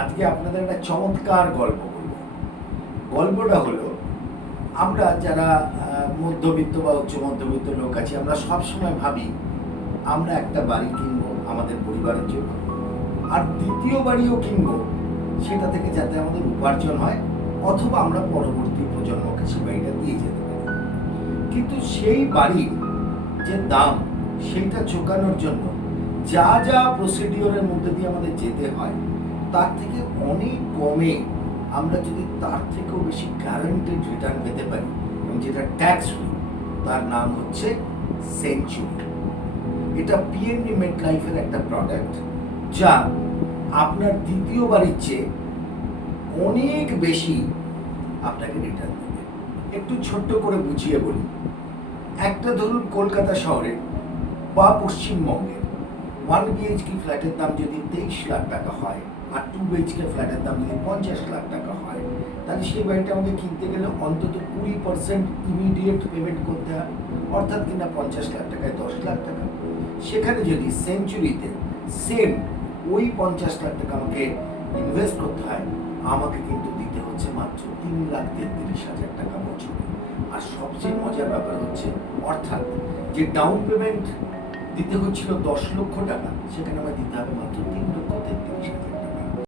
আজকে আপনাদের একটা চমৎকার গল্প বলব। গল্পটা হলো, আমরা যারা মধ্যবিত্ত বা উচ্চ মধ্যবিত্ত লোক আছি, আমরা সবসময় ভাবি আমরা একটা বাড়ি কিনবো আমাদের পরিবারের জন্য, আর দ্বিতীয় বাড়িও কিনবো, সেটা থেকে যাতে আমাদের উপার্জন হয়, অথবা আমরা পরবর্তী প্রজন্মকে সেই বাড়িটা দিয়ে যেতে পারি। কিন্তু সেই বাড়ির যে দাম, সেইটা চোকানোর জন্য যা যা প্রসিডিওরের মধ্যে দিয়ে আমাদের যেতে হয়, তার থেকে অনেক কমে আমরা যদি তার থেকেও বেশি গ্যারান্টেড রিটার্ন পেতে পারি, এবং যেটা ট্যাক্স ফ্রি, তার নাম হচ্ছে সেঞ্চুরি। এটা পিএনবি মেটলাইফের একটা প্রোডাক্ট, যা আপনার দ্বিতীয় বাড়ির চেয়ে অনেক বেশি আপনাকে রিটার্ন দেবে। একটু ছোট্ট করে বুঝিয়ে বলি। একটা ধরুন কলকাতা শহরে বা পশ্চিমবঙ্গের 1 BHK ফ্ল্যাটের দাম যদি 23 লাখ টাকা হয়, আর 2 BHK ফ্ল্যাটের দাম যদি 50 লাখ টাকা হয়, তাহলে সেই বাড়িটা আমাকে কিনতে গেলে অন্তত 20% ইমিডিয়েট পেমেন্ট করতে হয়, অর্থাৎ কিনা 50 লাখ টাকায় 10 লাখ টাকা। সেখানে যদি সেঞ্চুরিতে সেম ওই 50 লাখ টাকা আমাকে ইনভেস্ট করতে হয়, আমাকে কিন্তু দিতে হচ্ছে মাত্র 3,33,000 টাকা বছরে। আর সবচেয়ে মজার ব্যাপার হচ্ছে, অর্থাৎ যে ডাউন পেমেন্ট দিতে হচ্ছিল 10 লক্ষ টাকা, সেখানে আমার দিতে হবে মাত্র 3,33,000 টাকা।